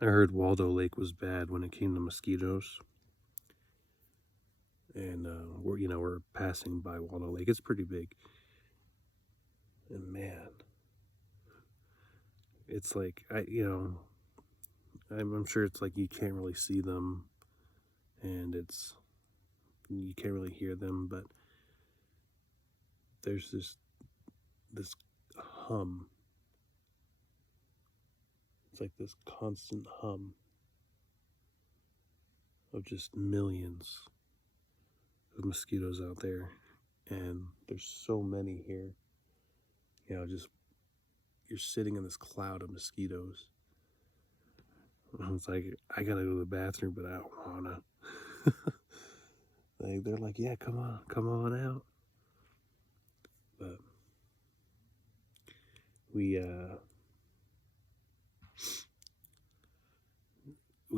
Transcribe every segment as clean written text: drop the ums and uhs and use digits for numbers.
I heard Waldo Lake was bad when it came to mosquitoes. And we're passing by Waldo Lake. It's pretty big. And man, it's like I'm sure it's like you can't really see them, and you can't really hear them, but there's this hum. It's like this constant hum of just millions of mosquitoes out there, and there's so many here. Just you're sitting in this cloud of mosquitoes. It's like I gotta go to the bathroom, but I don't wanna. They're like, yeah, come on out. But we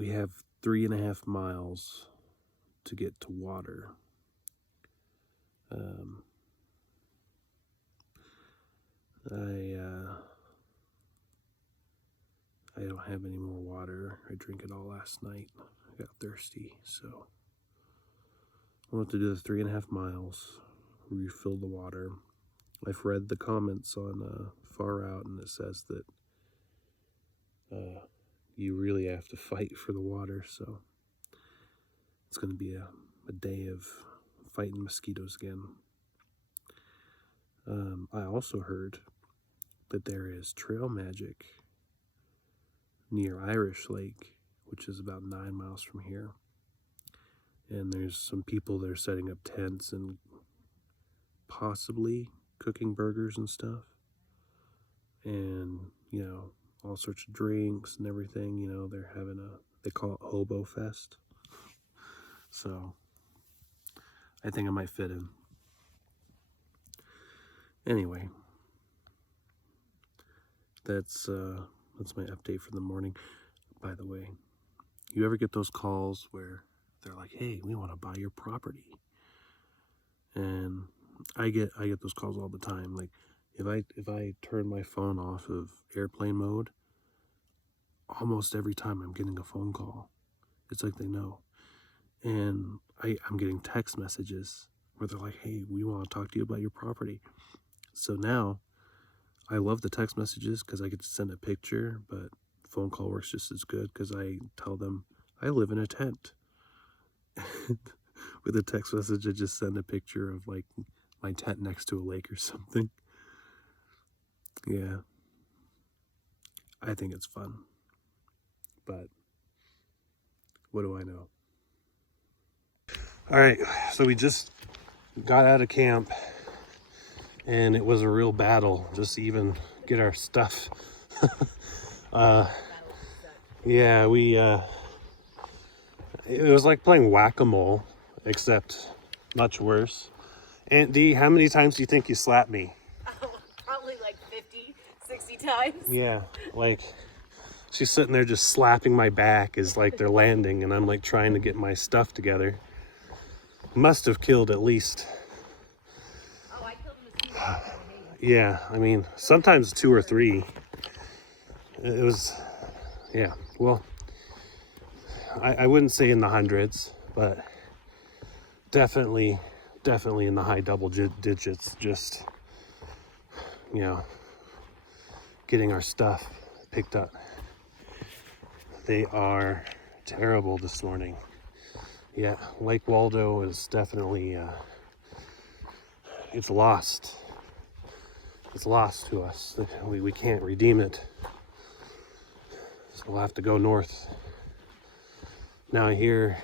have 3.5 miles to get to water. I don't have any more water. I drank it all last night. I got thirsty, so I'll have to do the 3.5 miles, refill the water. I've read the comments on Far Out, and it says that you really have to fight for the water, so it's going to be a day of fighting mosquitoes again. I also heard that there is trail magic near Irish Lake, which is about 9 miles from here. And there's some people that are setting up tents and possibly cooking burgers and stuff. And, all sorts of drinks and everything. They're having they call it Hobo Fest. So I think I might fit in. Anyway, that's my update for the morning. By the way, you ever get those calls where they're like, hey, we want to buy your property? And I get those calls all the time. Like if I turn my phone off of airplane mode, almost every time I'm getting a phone call. It's like they know. And I'm getting text messages where they're like, hey, we want to talk to you about your property. So now I love the text messages because I get to send a picture, but phone call works just as good because I tell them I live in a tent. With a text message, I just send a picture of like my tent next to a lake or something. Yeah, I think it's fun, but what do I know? All right, so we just got out of camp, and it was a real battle just to even get our stuff. Yeah, it was like playing whack-a-mole, except much worse. Aunt D, how many times do you think you slapped me? Probably like 50, 60 times. Yeah, like she's sitting there just slapping my back as like they're landing, and I'm like trying to get my stuff together. Must have killed at least. Oh, I killed a mosquito. Yeah, I mean, sometimes 2 or 3. It was, yeah, well, I wouldn't say in the hundreds, but definitely in the high double digits, just, getting our stuff picked up. They are terrible this morning. Yeah, Lake Waldo is definitely, it's lost. It's lost to us. We can't redeem it. So we'll have to go north. Now I hear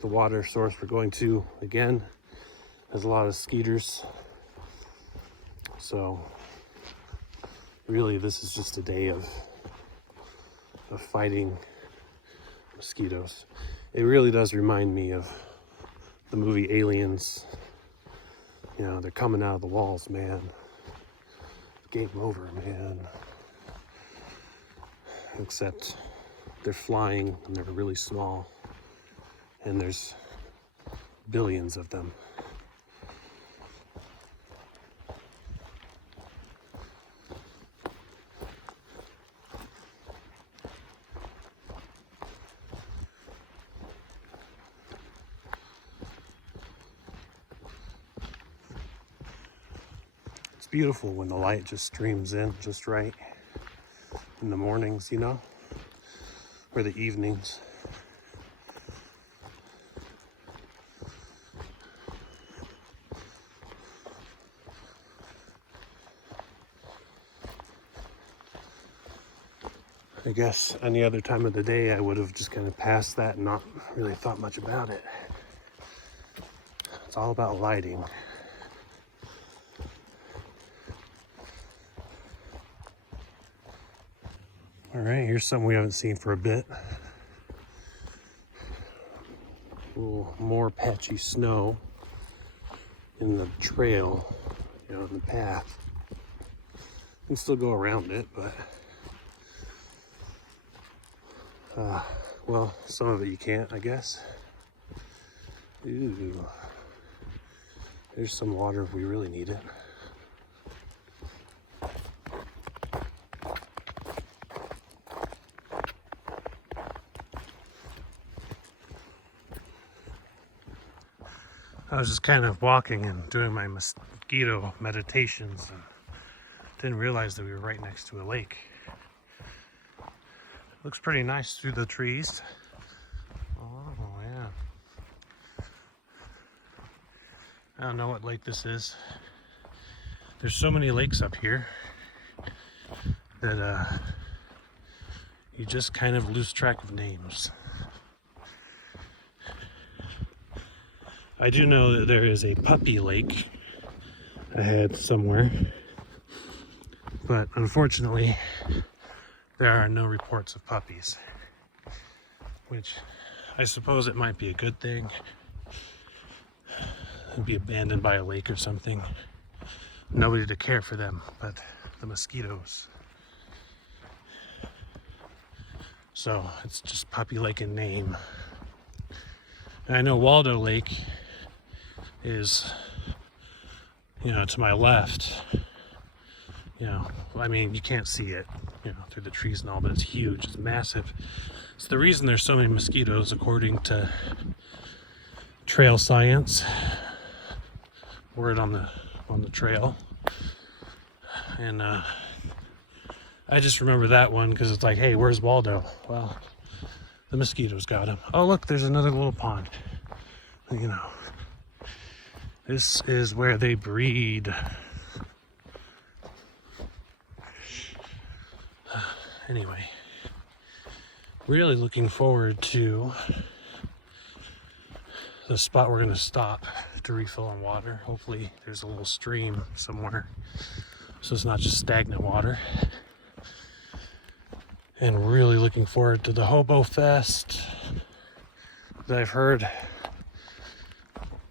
the water source we're going to again has a lot of skeeters. So really this is just a day of fighting mosquitoes. It really does remind me of the movie Aliens. They're coming out of the walls, man. Game over, man. Except they're flying and they're really small, and there's billions of them. beautiful when the light just streams in just right in the mornings, you know, or the evenings. I guess any other time of the day I would have just kind of passed that and not really thought much about it. It's all about lighting. All right, here's something we haven't seen for a bit. A little more patchy snow in the trail, you know, in the path. You can still go around it, but well, some of it you can't, I guess. Ooh, there's some water if we really need it. I was just kind of walking and doing my mosquito meditations and didn't realize that we were right next to a lake. Looks pretty nice through the trees. Oh, yeah. I don't know what lake this is. There's so many lakes up here that you just kind of lose track of names. I do know that there is a puppy lake ahead somewhere, but unfortunately there are no reports of puppies, which I suppose it might be a good thing. It'd be abandoned by a lake or something. Nobody to care for them but the mosquitoes. So it's just Puppy Lake in name. And I know Waldo Lake is, you know, to my left. You know, I mean, you can't see it, you know, through the trees and all, but it's huge, it's massive. It's the reason there's so many mosquitoes, according to trail science. Word on the trail. And I just remember that one because it's like, hey, where's Waldo? Well, the mosquitoes got him. Oh, look, there's another little pond. You know, this is where they breed. Anyway, really looking forward to the spot we're going to stop to refill on water. Hopefully there's a little stream somewhere, so it's not just stagnant water. And really looking forward to the Hobo Fest that I've heard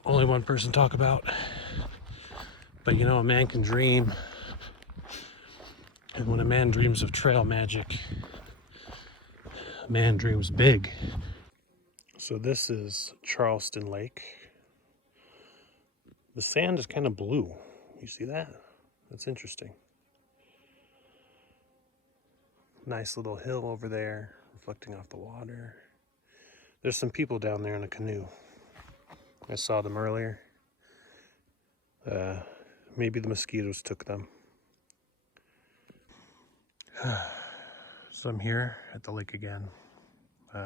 only one person talk about. But you know, a man can dream. And when a man dreams of trail magic, a man dreams big. So this is Charleston Lake. The sand is kind of blue. You see that? That's interesting. Nice little hill over there, reflecting off the water. There's some people down there in a canoe. I saw them earlier. Maybe the mosquitoes took them. So I'm here at the lake again.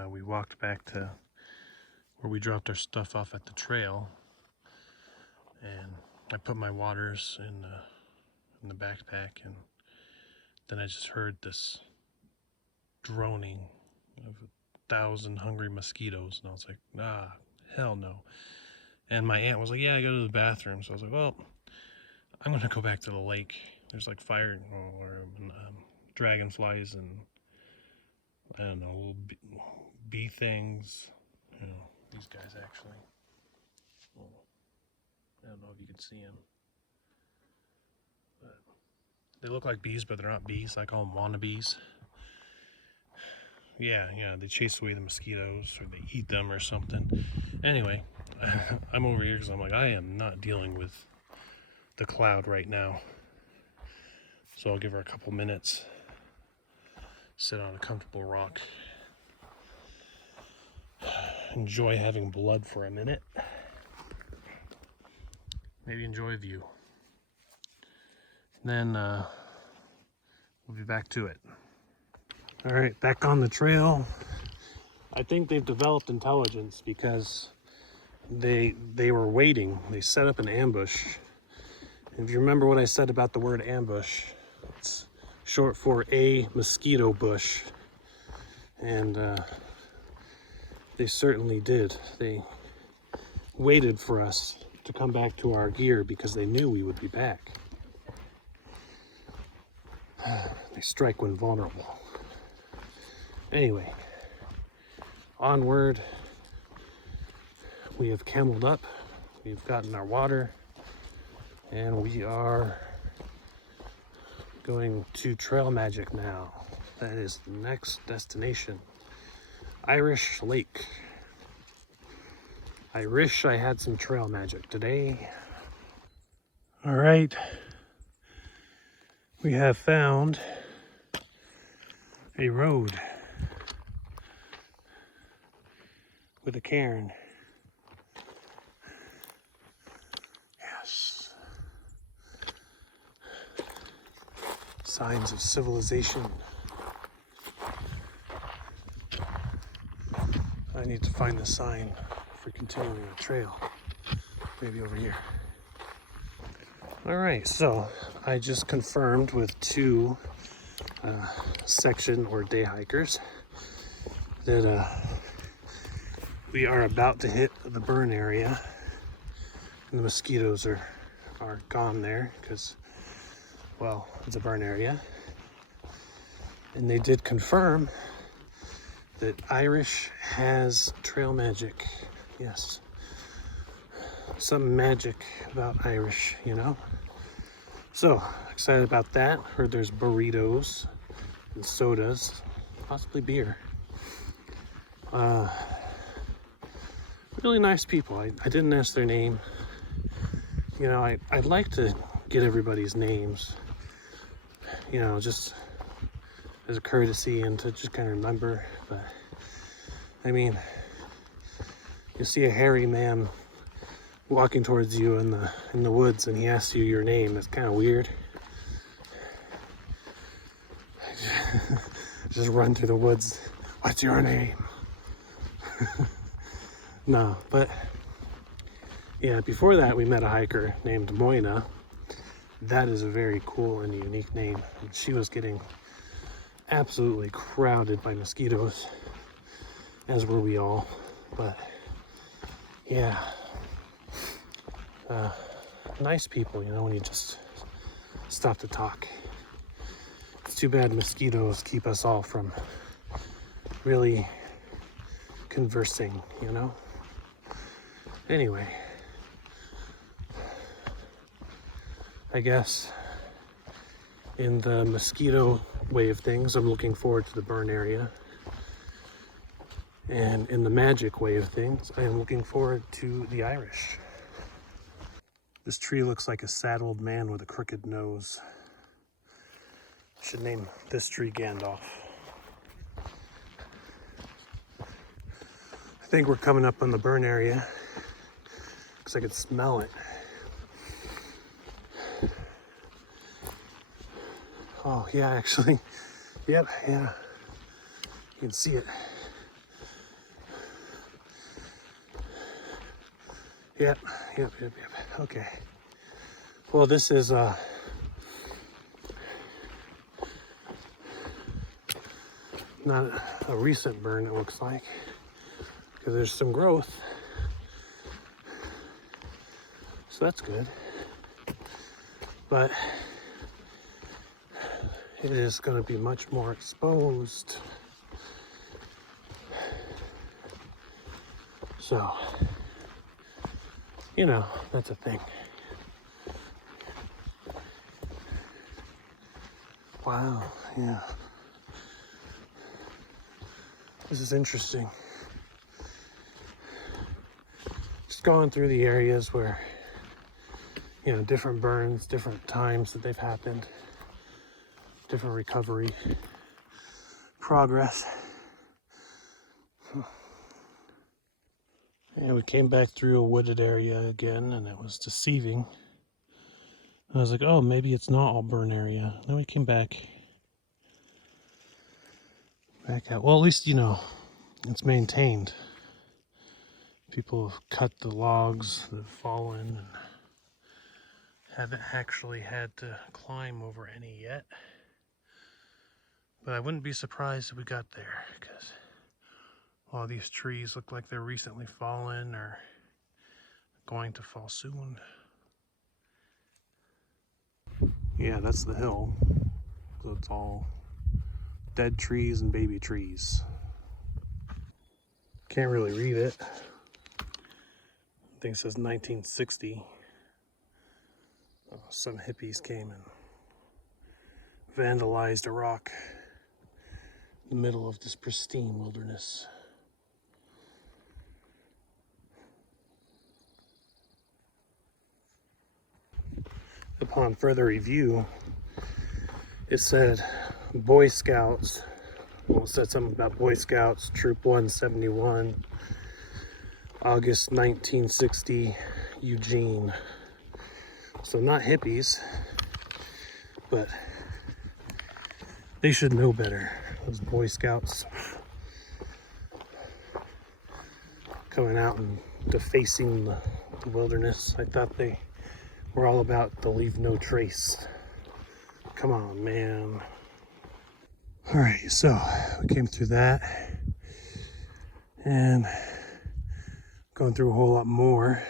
We walked back to where we dropped our stuff off at the trail, and I put my waters in the backpack, and then I just heard this droning of 1,000 hungry mosquitoes, and I was like, hell no. And my aunt was like, yeah, I go to the bathroom. So I was like, well, I'm gonna go back to the lake. There's like fire or dragonflies and I don't know, little bee things. You know, these guys actually. Well, I don't know if you can see them, but they look like bees, but they're not bees. I call them wannabes. Yeah, they chase away the mosquitoes or they eat them or something. Anyway, I'm over here because I'm like, I am not dealing with the cloud right now. So I'll give her a couple minutes, sit on a comfortable rock, enjoy having blood for a minute, maybe enjoy a view. Then we'll be back to it. All right, back on the trail. I think they've developed intelligence because they were waiting. They set up an ambush. If you remember what I said about the word ambush, it's short for a mosquito bush. And they certainly did. They waited for us to come back to our gear because they knew we would be back. They strike when vulnerable. Anyway, onward. We have cameled up. We've gotten our water. And we are going to Trail Magic now. That is the next destination. Irish Lake. I wish I had some Trail Magic today. All right. We have found a road with a cairn. Yes. Signs of civilization. I need to find the sign for continuing the trail. Maybe over here. All right, so I just confirmed with two section or day hikers that we are about to hit the burn area, and the mosquitoes are gone there because, well, it's a burn area. And they did confirm that Irish has trail magic. Yes, some magic about Irish, you know. So excited about that. Heard there's burritos and sodas, possibly beer. Really nice people. I didn't ask their name. You know, I'd like to get everybody's names, you know, just as a courtesy and to just kind of remember. But I mean, you see a hairy man walking towards you in the woods and he asks you your name. It's kind of weird. Just run through the woods. What's your name? No, but yeah, before that we met a hiker named Moina. That is a very cool and unique name. And she was getting absolutely crowded by mosquitoes, as were we all. But yeah, nice people, you know, when you just stop to talk. It's too bad mosquitoes keep us all from really conversing, you know. Anyway, I guess in the mosquito way of things, I'm looking forward to the burn area. And in the magic way of things, I am looking forward to the Irish. This tree looks like a sad old man with a crooked nose. I should name this tree Gandalf. I think we're coming up on the burn area because I could smell it. Oh yeah, actually, yep, yeah, you can see it. Yep. Okay. Well, this is not a recent burn, it looks like, because there's some growth. So that's good. But it is going to be much more exposed. So, you know, that's a thing. Wow, yeah. This is interesting. Just going through the areas where, you know, different burns, different times that they've happened, different recovery, progress. And we came back through a wooded area again, and it was deceiving. I was like, oh, maybe it's not all burn area. Then we came back out. Well, at least, you know, it's maintained. People have cut the logs that have fallen and haven't actually had to climb over any yet. But I wouldn't be surprised if we got there, because all these trees look like they're recently fallen or going to fall soon. Yeah, that's the hill. So it's all dead trees and baby trees. Can't really read it. I think it says 1960. Some hippies came and vandalized a rock in the middle of this pristine wilderness. Upon further review, it said Boy Scouts. Well, it said something about Boy Scouts, Troop 171, August 1960, Eugene. So not hippies, but they should know better. Those Boy Scouts coming out and defacing the wilderness. I thought they were all about to leave no trace. Come on, man. All right, so we came through that and going through a whole lot more.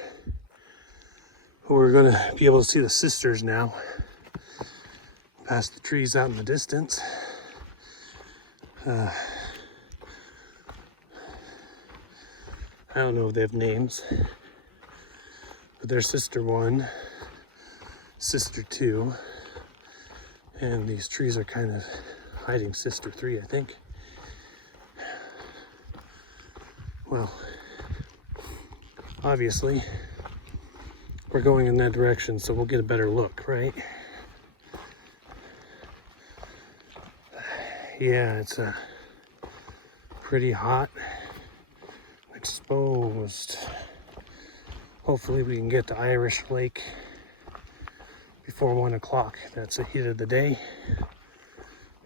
We're gonna be able to see the sisters now, past the trees out in the distance. I don't know if they have names, but they're Sister 1, Sister 2, and these trees are kind of hiding Sister 3, I think. Well, obviously, we're going in that direction, so we'll get a better look, right? Yeah, it's pretty hot, exposed. Hopefully we can get to Irish Lake before 1 o'clock. That's the heat of the day.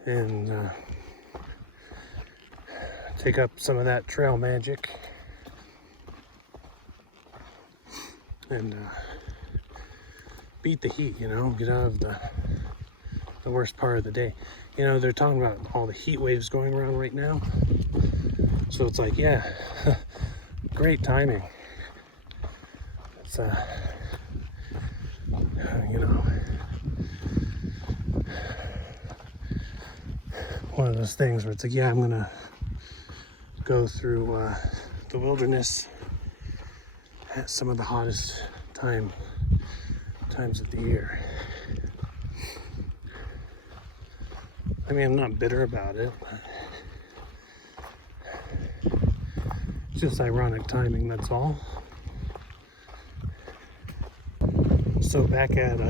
And take up some of that trail magic. And beat the heat, you know, get out of the worst part of the day. You know, they're talking about all the heat waves going around right now. So it's like, yeah, great timing. It's, you know, one of those things where it's like, yeah, I'm gonna go through the wilderness at some of the hottest times of the year. I mean, I'm not bitter about it, but it's just ironic timing, that's all. So back at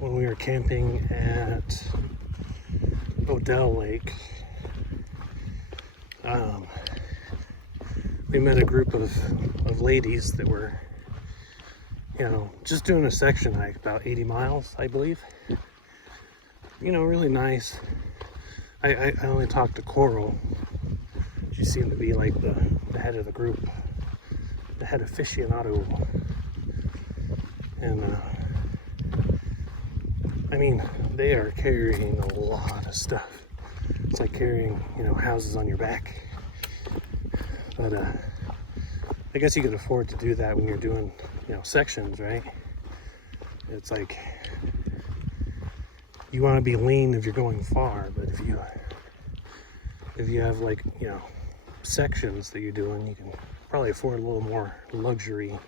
when we were camping at Odell Lake, we met a group of ladies that were, you know, just doing a section hike, about 80 miles, I believe. You know, really nice. I only talked to Coral. She seemed to be like the head of the group, the head aficionado. And I mean, they are carrying a lot of stuff. It's like carrying, you know, houses on your back. But I guess you could afford to do that when you're doing, you know, sections, right? It's like you want to be lean if you're going far, but if you have, like, you know, sections that you're doing, you can probably afford a little more luxury,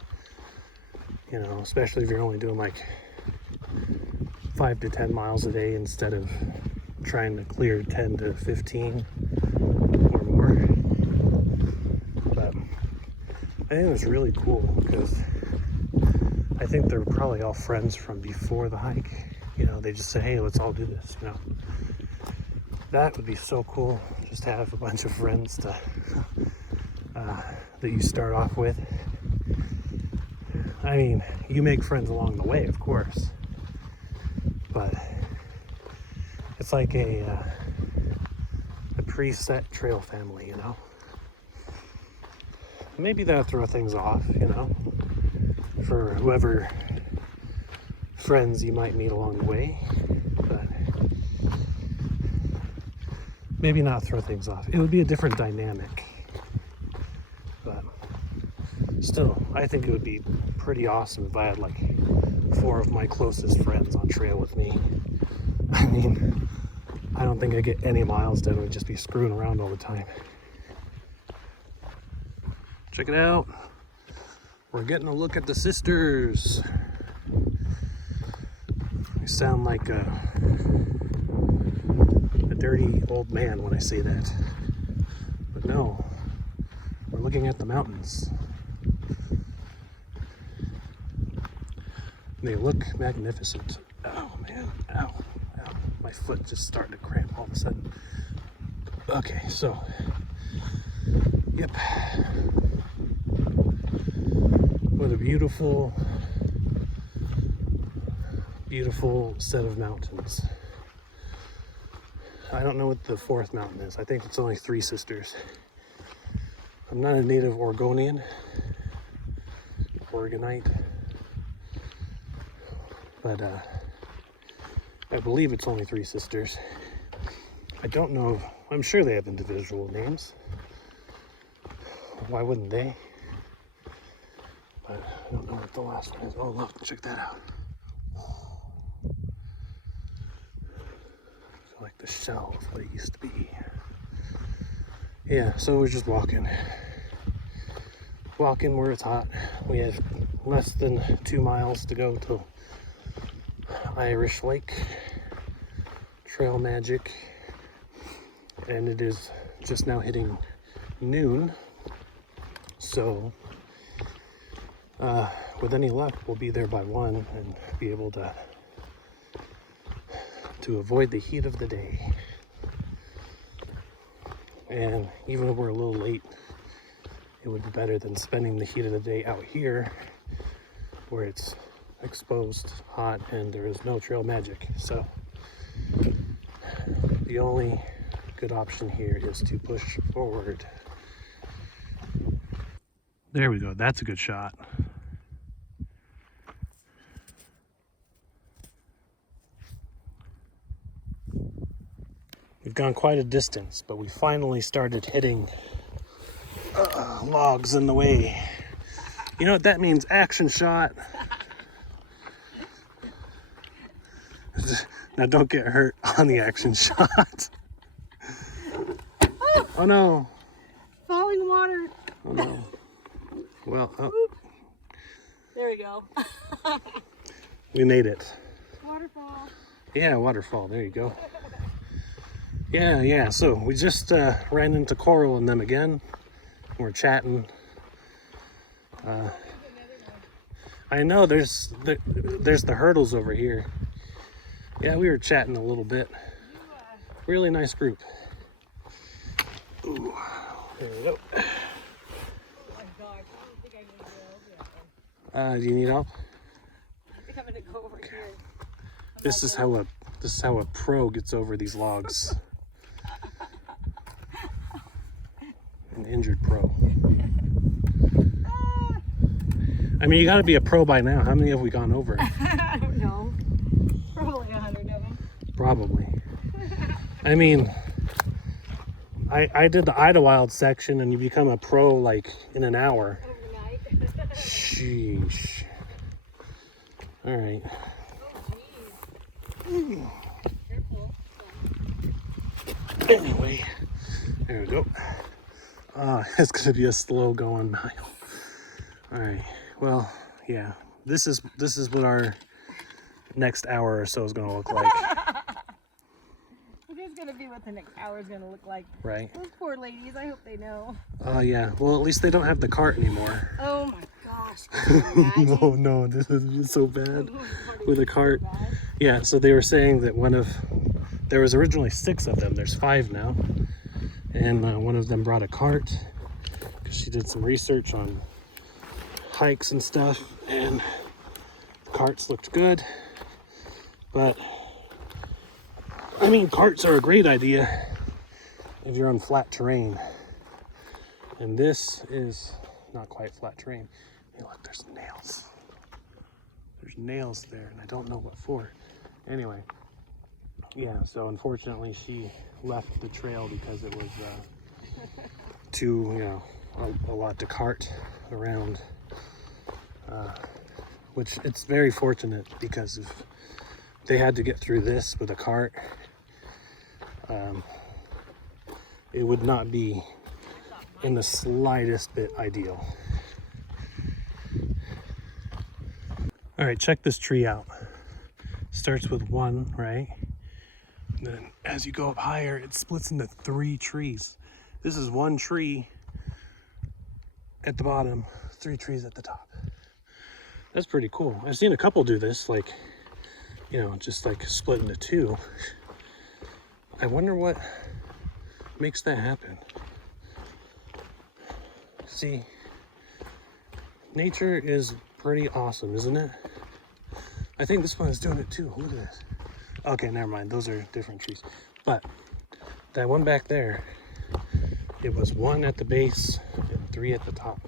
you know, especially if you're only doing like 5 to 10 miles a day instead of trying to clear 10 to 15 or more. But I think it was really cool because I think they're probably all friends from before the hike. You know, they just say, hey, let's all do this, you know. That would be so cool, just to have a bunch of friends to that you start off with. I mean, you make friends along the way, of course. but it's like a preset trail family, you know. Maybe that'll throw things off, you know, for whoever friends you might meet along the way, but maybe not throw things off. It would be a different dynamic, but still, I think it would be pretty awesome if I had like 4 of my closest friends on trail with me. I mean, I don't think I'd get any miles done. We'd just be screwing around all the time. Check it out. We're getting a look at the sisters. I sound like a dirty old man when I say that. But no, we're looking at the mountains. They look magnificent. Oh man, ow, ow. My foot just started to cramp all of a sudden. Okay, so, yep. What a beautiful, beautiful set of mountains. I don't know what the 4th mountain is. I think it's only 3 sisters. I'm not a native Oregonian, Oregonite, but I believe it's only 3 sisters. I don't know. I'm sure they have individual names. Why wouldn't they? But I don't know what the last one is. Oh, look, check that out. So like the shell of what it used to be. Yeah, so we're just walking. Walking where it's hot. We have less than 2 miles to go to Irish Lake. Trail magic. And it is just now hitting noon. So with any luck, we'll be there by 1 and be able to avoid the heat of the day. And even if we're a little late, it would be better than spending the heat of the day out here where it's exposed, hot, and there is no trail magic. So the only good option here is to push forward. There we go. That's a good shot. We've gone quite a distance, but we finally started hitting logs in the way. You know what that means? Action shot. Now don't get hurt on the action shot. Oh no. Falling water. Oh no. Well, oh. There we go. We made it. Waterfall. Yeah, waterfall. There you go. Yeah. So we just ran into Coral and them again. We're chatting. I know there's the hurdles over here. Yeah, we were chatting a little bit. Really nice group. Ooh, there we go. Oh my gosh, I don't think I need to go. Do you need help? I think I'm gonna go over here. This is how a pro gets over these logs. An injured pro. I mean, you got to be a pro by now. How many have we gone over? I don't know. Probably 100 of them. Probably. I mean, I did the Idlewild section, and you become a pro like in an hour. Overnight. Sheesh. All right. Oh, geez. Careful. Anyway, there we go. It's gonna be a slow going mile. All right. Well, yeah. This is what our next hour or so is gonna look like. It is gonna be what the next hour is gonna look like. Right. Those poor ladies. I hope they know. Yeah. Well, at least they don't have the cart anymore. Oh my gosh. Can you imagine? No, this is so bad with a cart. So bad. Yeah, so they were saying that there was originally 6 of them. There's 5 now. And one of them brought a cart because she did some research on hikes and stuff, and the carts looked good. But I mean, carts are a great idea if you're on flat terrain. And this is not quite flat terrain. Hey, look, there's nails. There's nails there, and I don't know what for. Anyway, yeah, so unfortunately she left the trail because it was too, you know, a lot to cart around. Which it's very fortunate, because if they had to get through this with a cart, it would not be in the slightest bit ideal. All right, check this tree out. Starts with one, right? And then as you go up higher, it splits into 3 trees. This is 1 tree at the bottom, 3 trees at the top. That's pretty cool. I've seen a couple do this, like, you know, just like split into 2. I wonder what makes that happen. See, nature is pretty awesome, isn't it? I think this one is doing it too. Look at this. Okay, never mind. Those are different trees. But that one back there, it was 1 at the base and 3 at the top.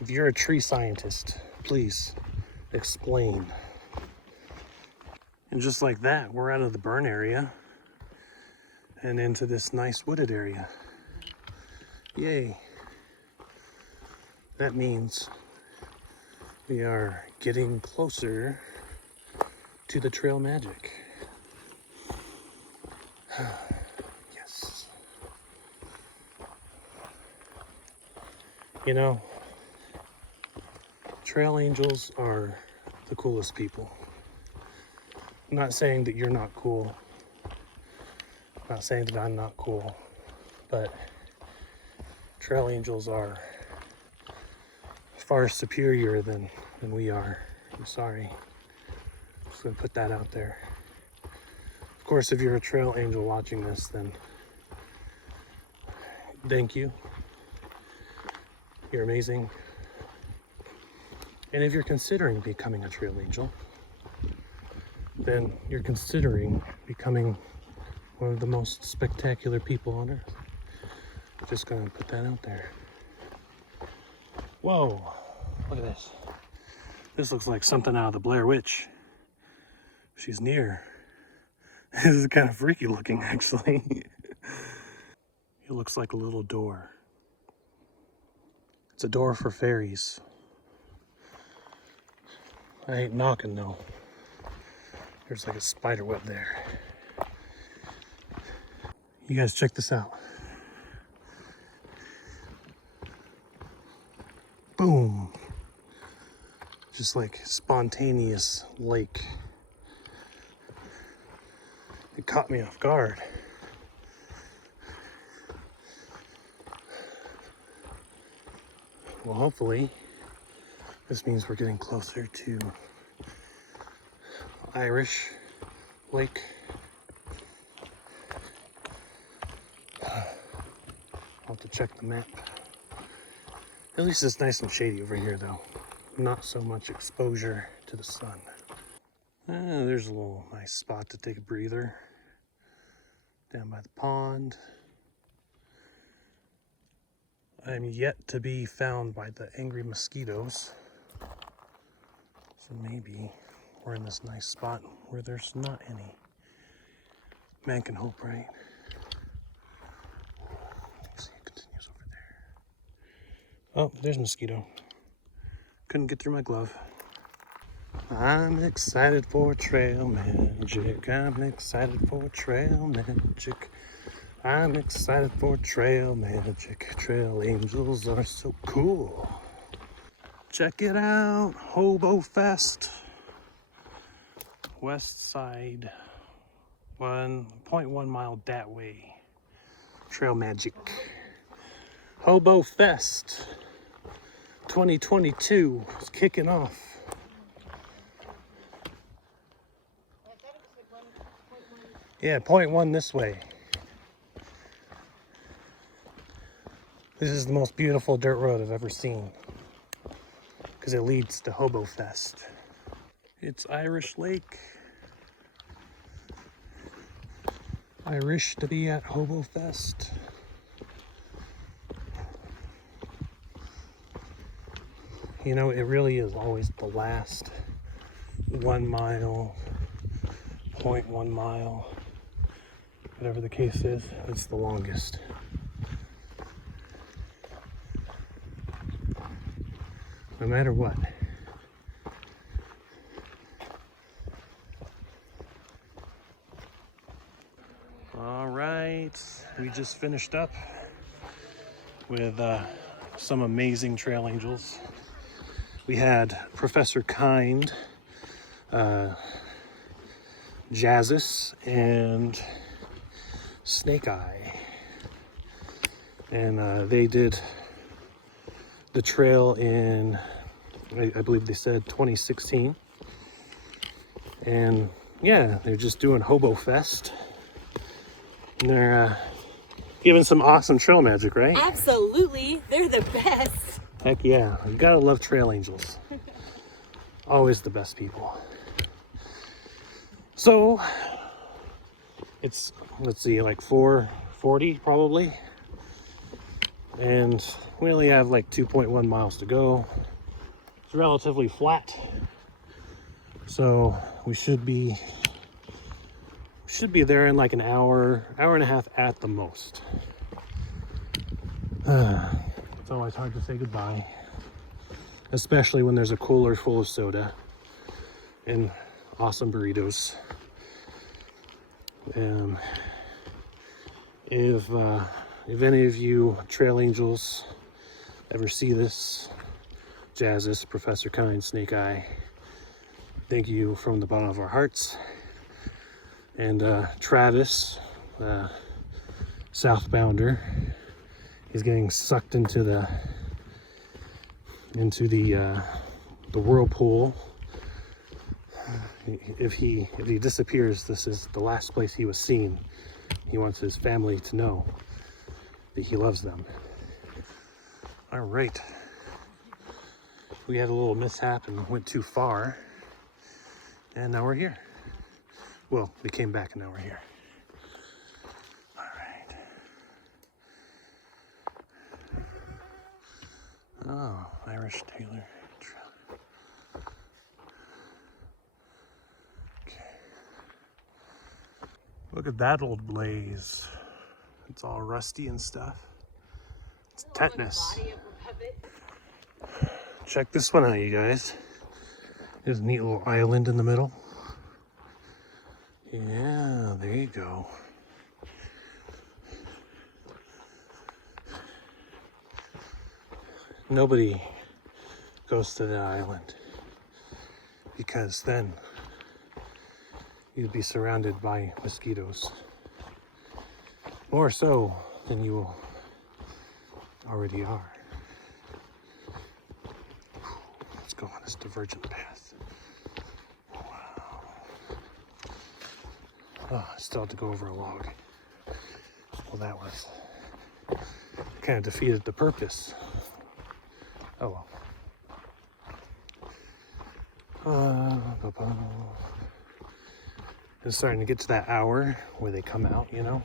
If you're a tree scientist, please explain. And just like that, we're out of the burn area and into this nice wooded area. Yay. That means we are getting closer to the trail magic. Yes. You know, trail angels are the coolest people. I'm not saying that you're not cool. I'm not saying that I'm not cool. But trail angels are far superior than we are. I'm sorry. Just gonna put that out there. Of course, if you're a trail angel watching this, then thank you. You're amazing. And if you're considering becoming a trail angel, then you're considering becoming one of the most spectacular people on earth. Just gonna put that out there. Whoa, look at this. This looks like something out of the Blair Witch. She's near. This is kind of freaky looking, actually. It looks like a little door. It's a door for fairies. I ain't knocking though. There's like a spider web there. You guys check this out. Boom. Just like spontaneous lake. It caught me off guard. Well, hopefully this means we're getting closer to Irish Lake. I'll have to check the map. At least it's nice and shady over here though. Not so much exposure to the sun. There's a little nice spot to take a breather. Down by the pond. I'm yet to be found by the angry mosquitoes. So maybe we're in this nice spot where there's not any. Man can hope, right? See, it continues over there. Oh, there's a mosquito. Couldn't get through my glove. I'm excited for trail magic. I'm excited for trail magic. I'm excited for trail magic. Trail angels are so cool. Check it out, Hobo Fest. West side, 1.1 mile that way. Trail magic. Hobo Fest 2022 is kicking off. Yeah, 0.1 this way. This is the most beautiful dirt road I've ever seen because it leads to Hobo Fest. It's Irish Lake. Irish to be at Hobo Fest. You know, it really is always the last 1 mile, 0.1 mile, whatever the case is, it's the longest. No matter what. All right, we just finished up with some amazing trail angels. We had Professor Kind, Jazzus, and Snake Eye. And they did the trail in, I believe they said 2016. And yeah, they're just doing Hobo Fest. And they're giving some awesome trail magic, right? Absolutely, they're the best. Heck yeah, you gotta love trail angels. Always the best people. So, it's, let's see, like 4:40 probably. And we only have like 2.1 miles to go. It's relatively flat. So we should be there in like an hour and a half at the most. It's always hard to say goodbye, especially when there's a cooler full of soda and awesome burritos. If any of you trail angels ever see this, Jazzus, Professor Kind, Snake Eye, thank you from the bottom of our hearts. And Travis, southbounder, he's getting sucked into the whirlpool. If he disappears, this is the last place he was seen. He wants his family to know that he loves them. All right, we had a little mishap and went too far, and now we're here. Well, we came back and now we're here. All right. Oh, Irish Taylor. Okay. Look at that old blaze. It's all rusty and stuff. It's tetanus. Check this one out, you guys. There's a neat little island in the middle. Yeah, there you go. Nobody goes to the island because then you'd be surrounded by mosquitoes. More so than you already are. Let's go on this divergent path. Oh, I still have to go over a log. Well, that was kind of defeated the purpose. Oh well. It's starting to get to that hour where they come out, you know?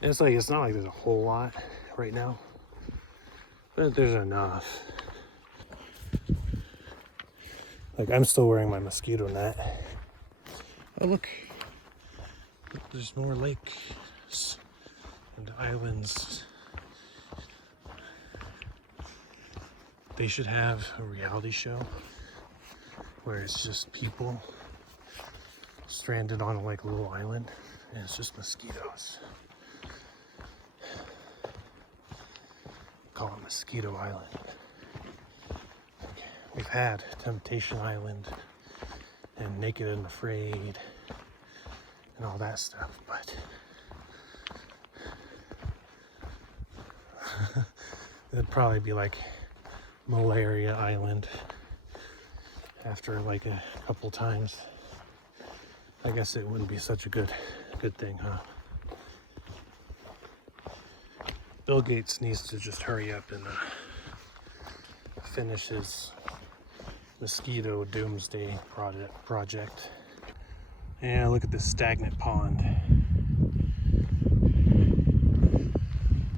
And it's not like there's a whole lot right now, but there's enough. Like, I'm still wearing my mosquito net. Oh, look, there's more lakes and islands. They should have a reality show where it's just people stranded on like a little island and it's just mosquitoes. Call it Mosquito Island. We've had Temptation Island and Naked and Afraid and all that stuff, but it'd probably be like Malaria Island after like a couple times. I guess it wouldn't be such a good thing, huh? Bill Gates needs to just hurry up and finish his mosquito doomsday project. Yeah, look at this stagnant pond.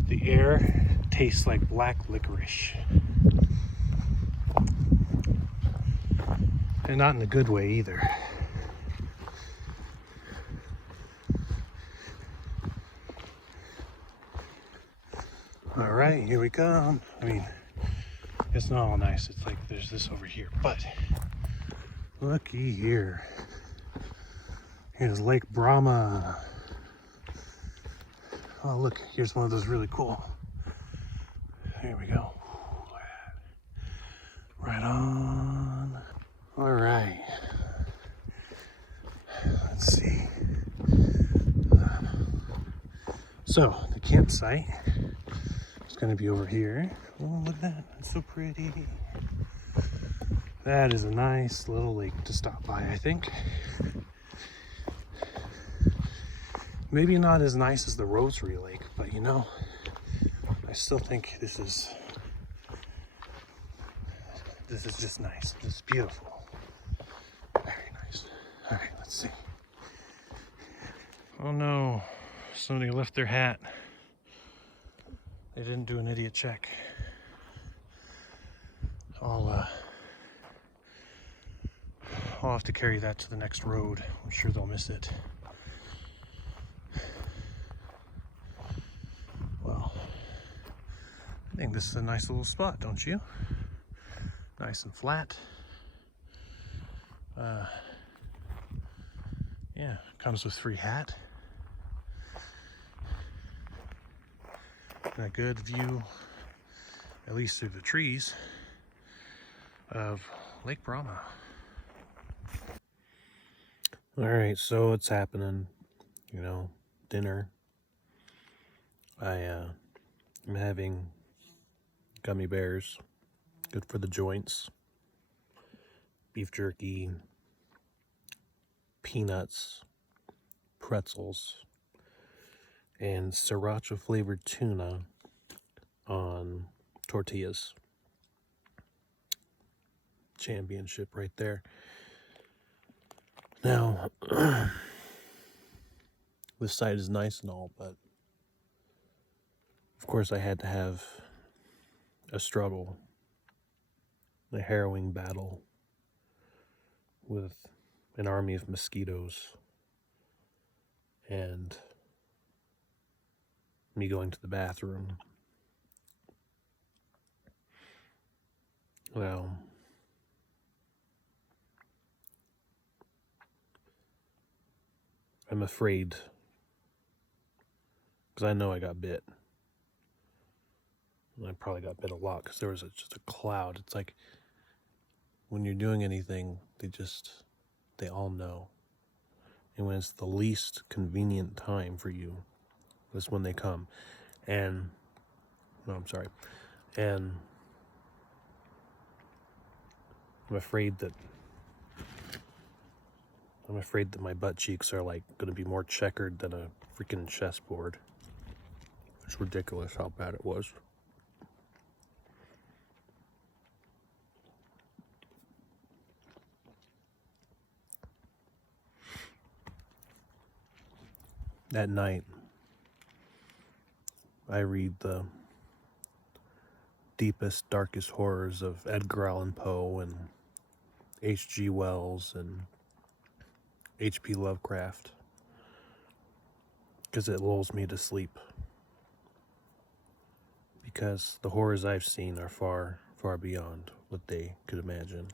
The air tastes like black licorice. And not in a good way either. All right, here we come. I mean, it's not all nice. It's like there's this over here, but looky here. Here's Lake Brahma. Oh, look, here's one of those really cool. Here we go. Right on. All right. Let's see. So, the campsite is going to be over here. Oh, look at that. That's so pretty. That is a nice little lake to stop by, I think. Maybe not as nice as the Rosary Lake, but you know, I still think this is just nice. This is beautiful. Very nice. All right, let's see. Oh no, somebody left their hat. They didn't do an idiot check. I'll have to carry that to the next road. I'm sure they'll miss it. Well, I think this is a nice little spot, don't you? Nice and flat. Yeah, comes with free hat. And a good view, at least through the trees, of Lake Brahma. All right, so it's happening, you know, dinner. I'm having gummy bears, good for the joints, beef jerky, peanuts, pretzels, and sriracha flavored tuna on tortillas. Championship right there. Now, this site is nice and all, but of course I had to have a struggle, a harrowing battle with an army of mosquitoes and me going to the bathroom. Well, I'm afraid, because I know I got bit. And I probably got bit a lot because there was just a cloud. It's like when you're doing anything, they all know. And when it's the least convenient time for you, that's when they come. And, no, I'm sorry. And I'm afraid that my butt cheeks are like going to be more checkered than a freaking chessboard. It's ridiculous how bad it was. At night, I read the deepest, darkest horrors of Edgar Allan Poe and H.G. Wells and H.P. Lovecraft, because it lulls me to sleep. Because the horrors I've seen are far, far beyond what they could imagine.